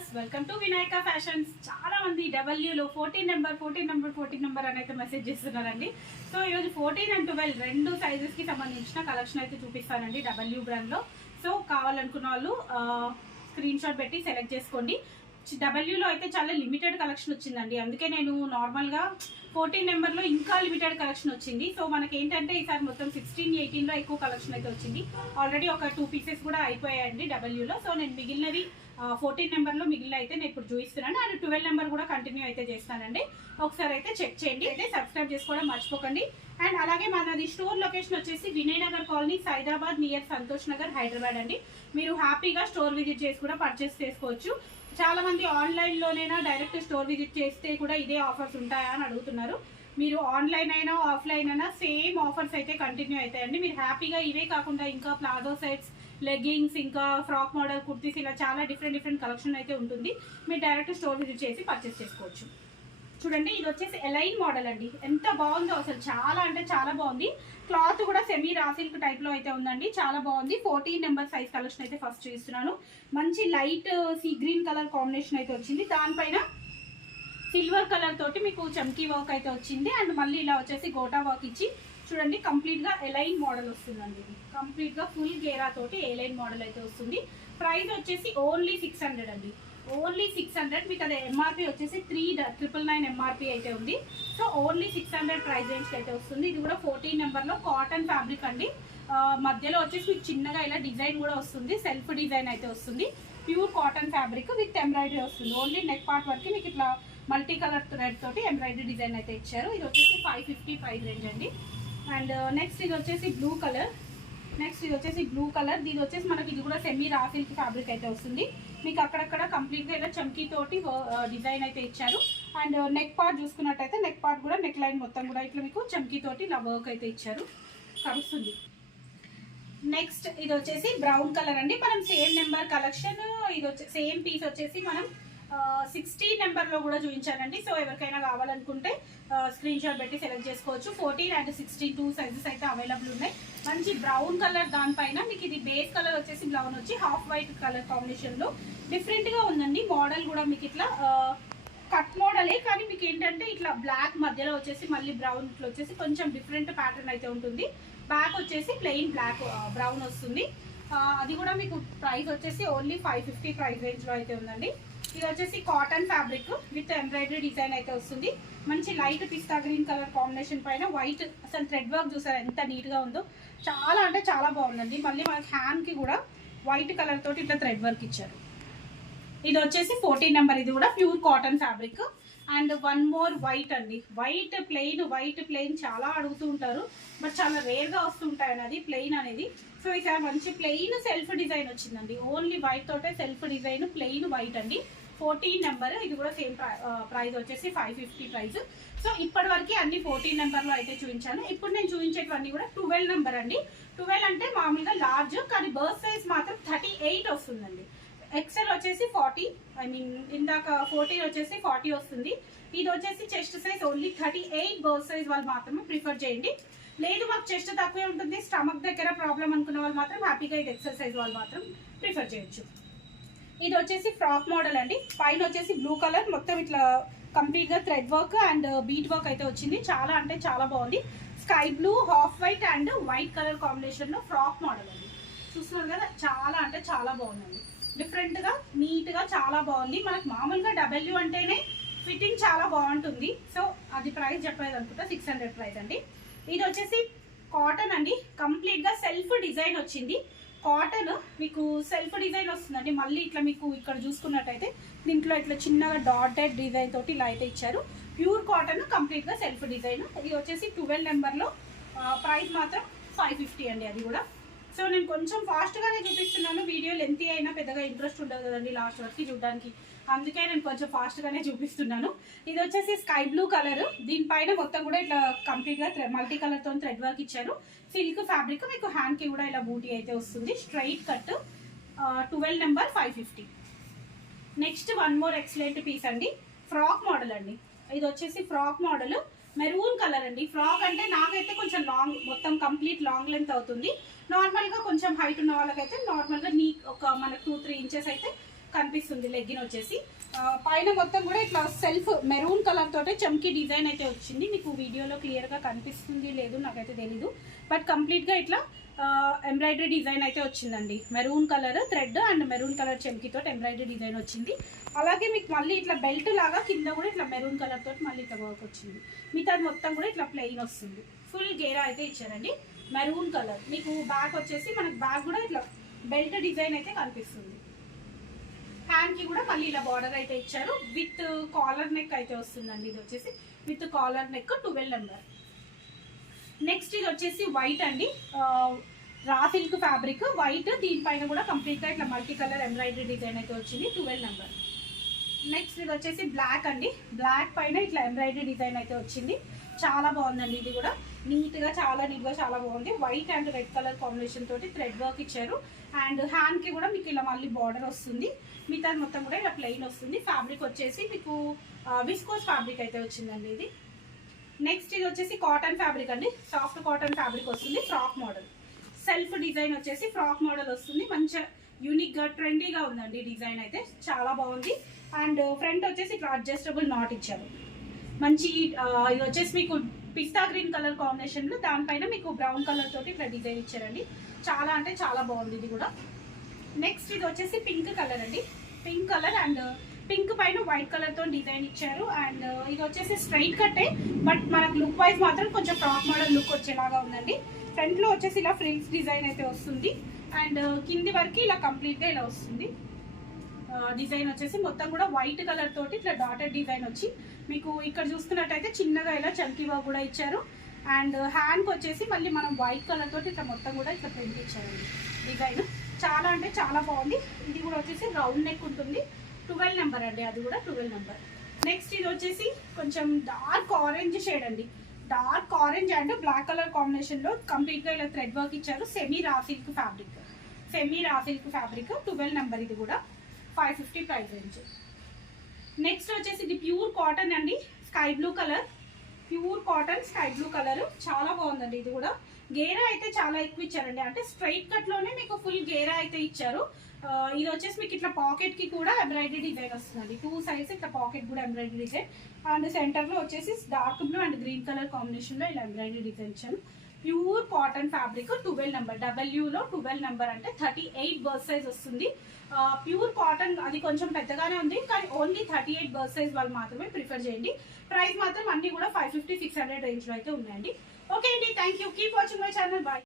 Viewers, welcome to Vinayaka fashions. చాలా మంది డబ్ల్యూలో 14 number అని అయితే మెసేజ్ చేస్తున్నారండి. సో ఈరోజు 14 and 12 రెండు సైజెస్కి సంబంధించిన కలెక్షన్ అయితే చూపిస్తానండి డబ్ల్యూ బ్రాండ్లో. సో కావాలనుకున్న వాళ్ళు స్క్రీన్ షాట్ పెట్టి సెలెక్ట్ చేసుకోండి. డబ్ల్యూలో అయితే చాలా లిమిటెడ్ కలెక్షన్ వచ్చిందండి, అందుకే నేను నార్మల్గా 14 నెంబర్లో ఇంకా లిమిటెడ్ కలెక్షన్ వచ్చింది. సో మనకి ఏంటంటే ఈసారి మొత్తం 16, 18లో ఎక్కువ కలెక్షన్ అయితే వచ్చింది. ఆల్రెడీ ఒక 2 పీసెస్ కూడా అయిపోయాయండి డబ్ల్యూలో. సో నేను మిగిలినవి 14 నెంబర్లో మిగిలిన అయితే నేను ఇప్పుడు చూపిస్తున్నాను. అండ్ 12 నెంబర్ కూడా కంటిన్యూ అయితే చేస్తానండి. ఒకసారి అయితే చెక్ చేయండి. అయితే సబ్స్క్రైబ్ చేసుకోవడం మర్చిపోకండి. అండ్ అలాగే మనది స్టోర్ లొకేషన్ వచ్చేసి వినయనగర్ కాలనీ, సైదాబాద్ నియర్ సంతోష్ నగర్, హైదరాబాద్ అండి. మీరు హ్యాపీగా స్టోర్ విజిట్ చేసి కూడా పర్చేస్ చేసుకోవచ్చు. చాలా మంది ఆన్లైన్లోనైనా డైరెక్ట్ స్టోర్ విజిట్ చేస్తే కూడా ఇదే ఆఫర్స్ ఉంటాయా అని అడుగుతున్నారు. మీరు ఆన్లైన్ అయినా ఆఫ్లైన్ అయినా సేమ్ ఆఫర్స్ అయితే కంటిన్యూ అవుతాయండి. మీరు హ్యాపీగా ఇవే కాకుండా ఇంకా ప్లాజో సెట్స్, లెగ్గింగ్స్, ఇంకా ఫ్రాక్ మోడల్ కుర్తీస్, ఇలా చాలా డిఫరెంట్ కలెక్షన్ అయితే ఉంటుంది. మీరు డైరెక్ట్ స్టోర్ విజిట్ చేసి పర్చేస్ చేసుకోవచ్చు. చూడండి, ఇది వచ్చేసి ఎలైన్ మోడల్ అండి. ఎంత బాగుందో అసలు, చాలా అంటే చాలా బాగుంది. క్లాత్ కూడా సెమీ రా సిల్క్ టైప్లో అయితే ఉందండి, చాలా బాగుంది. 14 నెంబర్ సైజ్ కలెక్షన్ అయితే ఫస్ట్ చూస్తున్నాను. మంచి light sea green colour combination అయితే వచ్చింది. దానిపైన సిల్వర్ కలర్ తోటి మీకు చమ్కీ వర్క్ అయితే వచ్చింది. అండ్ మళ్ళీ ఇలా వచ్చేసి గోటా వర్క్ ఇచ్చి చూడండి, కంప్లీట్గా ఎలైన్ మోడల్ వస్తుందండి. ఇది కంప్లీట్గా ఫుల్ గేరా తోటి ఎలైన్ మోడల్ అయితే వస్తుంది. ప్రైస్ వచ్చేసి ఓన్లీ 600 అండి, ఓన్లీ 600. మీకు అదే ఎంఆర్పి వచ్చేసి 3,999 ఎంఆర్పి అయితే ఉంది. సో ఓన్లీ 600 ప్రైస్ రేంజ్కి అయితే వస్తుంది. ఇది కూడా 14 నెంబర్లో కాటన్ ఫ్యాబ్రిక్ అండి. మధ్యలో వచ్చేసి మీకు చిన్నగా ఇలా డిజైన్ కూడా వస్తుంది, సెల్ఫ్ డిజైన్ అయితే వస్తుంది. Pure cotton fabric with embroidery వస్తుంది. ఓన్లీ నెక్ పార్ట్ వరకు మీకు ఇట్లా మల్టీ కలర్ థ్రెడ్ తోటి ఎంబ్రాయిడరీ డిజైన్ అయితే ఇచ్చారు. ఇది వచ్చేసి 550 ప్రైస్ రేంజ్ అండి. అండ్ నెక్స్ట్ ఇది వచ్చేసి బ్లూ కలర్. దీని వచ్చేసి మనకి ఇది కూడా సెమీ రా సిల్క్ ఫ్యాబ్రిక్ అయితే వస్తుంది. మీకు అక్కడక్కడ కంప్లీట్గా ఇలా చమ్కీ తోటి డిజైన్ అయితే ఇచ్చారు. అండ్ నెక్ పార్ట్ చూసుకున్నట్టయితే నెక్ పార్ట్ కూడా నెక్ లైన్ మొత్తం కూడా ఇట్లా మీకు చమ్కీ తోటి ఇలా వర్క్ అయితే ఇచ్చారు, కలుస్తుంది. నెక్స్ట్ ఇది వచ్చేసి బ్రౌన్ కలర్ అండి. మనం సేమ్ నెంబర్ కలెక్షన్, ఇది వచ్చే సేమ్ పీస్ వచ్చేసి మనం 16 నెంబర్లో కూడా చూపించానండి. సో ఎవరికైనా కావాలనుకుంటే స్క్రీన్ షాట్ పెట్టి సెలెక్ట్ చేసుకోవచ్చు. 14 and 16 2 సైజెస్ అయితే అవైలబుల్ ఉన్నాయి. మంచి బ్రౌన్ కలర్, దానిపైన మీకు ఇది బేస్ కలర్ వచ్చేసి బ్రౌన్ వచ్చి హాఫ్ వైట్ కలర్ కాంబినేషన్లో డిఫరెంట్గా ఉందండి. మోడల్ కూడా మీకు ఇట్లా కట్ మోడలే, కానీ మీకు ఏంటంటే ఇట్లా బ్లాక్ మధ్యలో వచ్చేసి మళ్ళీ బ్రౌన్ ఇట్లా వచ్చేసి కొంచెం డిఫరెంట్ ప్యాటర్న్ అయితే ఉంటుంది. బ్యాక్ వచ్చేసి ప్లెయిన్ బ్లాక్ బ్రౌన్ వస్తుంది. అది కూడా మీకు ప్రైస్ వచ్చేసి ఓన్లీ 550 ప్రైస్ రేంజ్లో అయితే ఉందండి. ఇది వచ్చేసి cotton fabric with embroidery design అయితే వస్తుంది. మంచి లైట్ పిస్తా గ్రీన్ కలర్ కాంబినేషన్ పైన వైట్, అసలు థ్రెడ్ వర్క్ చూసారు ఎంత నీట్గా ఉందో, చాలా అంటే చాలా బాగుందండి. మళ్ళీ మనకి హ్యాండ్కి కూడా వైట్ కలర్ తోటి ఇట్లా థ్రెడ్ వర్క్ ఇచ్చారు. ఇది వచ్చేసి 14 నెంబర్, ఇది కూడా pure cotton fabric. And one more white అండి, వైట్ ప్లెయిన్ చాలా అడుగుతూ ఉంటారు, బట్ చాలా రేర్గా వస్తుంటాయి అది ప్లెయిన్ అనేది. సో ఈసారి మంచి ప్లెయిన్ సెల్ఫ్ డిజైన్ వచ్చిందండి. ఓన్లీ వైట్ తోటే సెల్ఫ్ డిజైన్, ప్లెయిన్ వైట్ అండి. 14 నెంబర్, ఇది కూడా సేమ్ ప్రైస్ వచ్చేసి 550 ప్రైస్. సో ఇప్పటి వరకు అన్ని 14 నెంబర్లో అయితే చూపించాను. ఇప్పుడు నేను చూపించేటివన్నీ కూడా 12 నెంబర్ అండి. 12 అంటే మామూలుగా లార్జ్, కానీ బర్త్ సైజ్ మాత్రం 38 వస్తుందండి. ఎక్సెల్ వచ్చేసి 40, ఐ మీన్ ఇందాక 14 వచ్చేసి 40 వస్తుంది. ఇది వచ్చేసి చెస్ట్ సైజ్ ఓన్లీ 38 బర్త్ సైజ్ వాళ్ళు మాత్రమే ప్రిఫర్ చేయండి. లేదు మాకు చెస్ట్ తక్కువే ఉంటుంది, స్టమక్ దగ్గర ప్రాబ్లం అనుకున్న వాళ్ళు మాత్రం హ్యాపీగా ఇది ఎక్సెల్ సైజ్ వాళ్ళు మాత్రం ప్రిఫర్ చేయొచ్చు. ఇది వచ్చేసి ఫ్రాక్ మోడల్ అండి. పైన వచ్చేసి బ్లూ కలర్ మొత్తం ఇట్లా కంప్లీట్గా thread work and bead work అయితే వచ్చింది. చాలా అంటే చాలా బాగుంది. Sky blue, half white and white colour కాంబినేషన్లో ఫ్రాక్ మోడల్ అండి. చూస్తున్నారు కదా, చాలా అంటే చాలా బాగుందండి. డిఫరెంట్గా నీట్గా చాలా బాగుంది. మనకు మామూలుగా డబ్ల్యూ అంటేనే ఫిట్టింగ్ చాలా బాగుంటుంది. సో అది ప్రైస్ చెప్పేది అనుకుంటా 600 ప్రైస్ అండి. ఇది వచ్చేసి కాటన్ అండి, కంప్లీట్గా సెల్ఫ్ డిజైన్ వచ్చింది. కాటన్ మీకు సెల్ఫ్ డిజైన్ వస్తుందండి. మళ్ళీ ఇట్లా మీకు ఇక్కడ చూసుకున్నట్టయితే దీంట్లో ఇట్లా చిన్నగా డాటెడ్ డిజైన్ తోటి ఇలా అయితే ఇచ్చారు. ప్యూర్ కాటన్, కంప్లీట్గా సెల్ఫ్ డిజైన్. ఇది వచ్చేసి 12 నెంబర్లో ప్రైస్ మాత్రం 550 అండి అది కూడా. సో నేను కొంచెం ఫాస్ట్గానే చూపిస్తున్నాను, వీడియో లెంతీ అయినా పెద్దగా ఇంట్రెస్ట్ ఉండదు కదండి లాస్ట్ వరకు చూడడానికి, అందుకే నేను కొంచెం ఫాస్ట్గానే చూపిస్తున్నాను. ఇది వచ్చేసి స్కై బ్లూ కలర్, దీనిపైన మొత్తం కూడా ఇట్లా కంప్లీట్గా మల్టీ కలర్తో థ్రెడ్ వర్క్ ఇచ్చారు. సిల్క్ ఫ్యాబ్రిక్, మీకు హ్యాండ్కి కూడా ఇలా బూటీ అయితే వస్తుంది. Straight cut, 12 number 550. Next one more excellent piece అండి, ఫ్రాక్ మోడల్ అండి. ఇది వచ్చేసి ఫ్రాక్ మోడల్ మెరూన్ కలర్ అండి. ఫ్రాక్ అంటే నాకైతే కొంచెం లాంగ్, మొత్తం కంప్లీట్ లాంగ్ లెంత్ అవుతుంది. నార్మల్గా కొంచెం హైట్ ఉన్న వాళ్ళకైతే నార్మల్గా నీ ఒక మనకు 2-3 ఇంచెస్ అయితే కనిపిస్తుంది లెగ్గిన్ వచ్చేసి. పైన మొత్తం కూడా ఇట్లా సెల్ఫ్ మెరూన్ కలర్ తోటే చమ్కీ డిజైన్ అయితే వచ్చింది. మీకు వీడియోలో క్లియర్గా కనిపిస్తుంది లేదు నాకైతే తెలీదు, బట్ కంప్లీట్గా ఇట్లా ఎంబ్రాయిడరీ డిజైన్ అయితే వచ్చిందండి. Maroon colour thread and maroon colour చమ్కీతో ఎంబ్రాయిడరీ డిజైన్ వచ్చింది. అలాగే మీకు మళ్ళీ ఇట్లా బెల్ట్ లాగా కింద కూడా ఇట్లా మెరూన్ కలర్ తోటి మళ్ళీ ఇట్లా వర్క్ వచ్చింది. మిగతాది మొత్తం కూడా ఇట్లా ప్లెయిన్ వస్తుంది. ఫుల్ గేరా అయితే ఇచ్చారండి మెరూన్ కలర్. మీకు బ్యాక్ వచ్చేసి మనకు బ్యాక్ కూడా ఇట్లా బెల్ట్ డిజైన్ అయితే కనిపిస్తుంది. హ్యాండ్ కి కూడా మళ్ళీ ఇలా బార్డర్ అయితే ఇచ్చారు. విత్ కాలర్ నెక్ అయితే వస్తుందండి. ఇది వచ్చేసి with collar neck 12 number. Next ఇది వచ్చేసి వైట్ అండి, రా సిల్క్ ఫ్యాబ్రిక్ వైట్. దీనిపైన కూడా కంప్లీట్ గా ఇట్లా మల్టీ కలర్ ఎంబ్రాయిడరీ డిజైన్ అయితే వచ్చింది 12 నెంబర్. నెక్స్ట్ ఇది వచ్చేసి బ్లాక్ అండి, బ్లాక్ పైన ఇట్లా ఎంబ్రాయిడరీ డిజైన్ అయితే వచ్చింది. చాలా బాగుందండి. ఇది కూడా నీట్ గా చాలా బాగుంది. White and red colour combination తోటి థ్రెడ్ వర్క్ ఇచ్చారు. అండ్ హ్యాండ్ కి కూడా మీకు ఇలా మళ్ళీ బార్డర్ వస్తుంది. మిగతా మొత్తం కూడా ఇలా ప్లెయిన్ వస్తుంది. ఫ్యాబ్రిక్ వచ్చేసి మీకు విస్కోస్ ఫ్యాబ్రిక్ అయితే వచ్చిందండి ఇది. నెక్స్ట్ ఇది వచ్చేసి కాటన్ ఫ్యాబ్రిక్ అండి, సాఫ్ట్ కాటన్ ఫ్యాబ్రిక్ వస్తుంది. ఫ్రాక్ మోడల్ సెల్ఫ్ డిజైన్ వచ్చేసి ఫ్రాక్ మోడల్ వస్తుంది. మంచిగా యూనిక్ గా ట్రెండీగా ఉందండి డిజైన్ అయితే, చాలా బాగుంది. అండ్ ఫ్రంట్ వచ్చేసి ఇట్లా అడ్జస్టబుల్ నాట్ ఇచ్చారు. మంచి ఇది వచ్చేసి మీకు పిస్తా గ్రీన్ కలర్ కాంబినేషన్ లో దానిపైన మీకు బ్రౌన్ కలర్ తోటి ఇట్లా డిజైన్ ఇచ్చారండి. చాలా అంటే చాలా బాగుంది ఇది కూడా. నెక్స్ట్ ఇది వచ్చేసి పింక్ కలర్ అండి, పింక్ కలర్ అండ్ పింక్ పైన వైట్ కలర్ తో డిజైన్ ఇచ్చారు. అండ్ ఇది వచ్చేసి స్ట్రైట్ కట్టే, బట్ మనకు లుక్ వైజ్ మాత్రం కొంచెం ఫ్రాక్ మోడల్ లుక్ వచ్చేలాగా ఉందండి. ఫ్రంట్ లో వచ్చేసి ఇలా ఫ్రిల్స్ డిజైన్ అయితే వస్తుంది. అండ్ కింది వరకు ఇలా కంప్లీట్ గా ఇలా వస్తుంది. డిజైన్ వచ్చేసి మొత్తం కూడా వైట్ కలర్ తోటి ఇట్లా డాటెడ్ డిజైన్ వచ్చి మీకు ఇక్కడ చూసుకున్నట్టయితే చిన్నగా ఇలా చమ్కీ వర్క్ కూడా ఇచ్చారు. అండ్ హ్యాండ్ వచ్చేసి మళ్ళీ మనం వైట్ కలర్ తోటి ఇట్లా మొత్తం కూడా ఇట్లా ప్రింట్ ఇచ్చారండి. డిజైన్ చాలా అంటే చాలా బాగుంది. ఇది కూడా వచ్చేసి రౌండ్ నెక్ ఉంటుంది. 12 నెంబర్ అండి, అది కూడా 12 నెంబర్. నెక్స్ట్ ఇది వచ్చేసి కొంచెం డార్క్ ఆరెంజ్ షేడ్ అండి, dark orange and black colour combination లో కంప్లీట్ గా ఇలా థ్రెడ్ వర్క్ ఇచ్చారు. Semi raw silk fabric 12 number. ఇది కూడా 550 ప్రైస్ రేంజ్. నెక్స్ట్ వచ్చేసి ఇది ప్యూర్ కాటన్ అండి, sky blue colour, pure cotton sky blue colour. చాలా బాగుందండి. ఇది కూడా గేరా అయితే చాలా ఎక్కువ ఇచ్చారండి, అంటే స్ట్రైట్ కట్ లోనే మీకు ఫుల్ గేరా అయితే ఇచ్చారు. ఇది వచ్చేసి మీకు ఇట్లా పాకెట్ కి కూడా ఎంబ్రాయిడరీ డిజైన్ వస్తుందండి. 2 సైడ్స్ ఇట్లా పాకెట్ కూడా ఎంబ్రాయిడరీ డిజైన్. అండ్ సెంటర్ లో వచ్చేసి dark blue and green colour combination లో ఇలా ఎంబ్రాయిడరీ డిజైన్ ఇచ్చాను. Pure cotton fabric 12 number. డబ్ల్యూలో 12 నెంబర్ అంటే 38 బర్త్ సైజ్ వస్తుంది. ప్యూర్ కాటన్ అది కొంచెం పెద్దగానే ఉంది, కానీ ఓన్లీ 38 బర్త్ సైజ్ వాళ్ళు మాత్రమే ప్రిఫర్ చేయండి. ప్రైస్ మాత్రం అన్ని కూడా 550-600 రేంజ్ లో అయితే ఉన్నాయండి. ఓకే అండి, thank you. Keep watching my channel. Bye.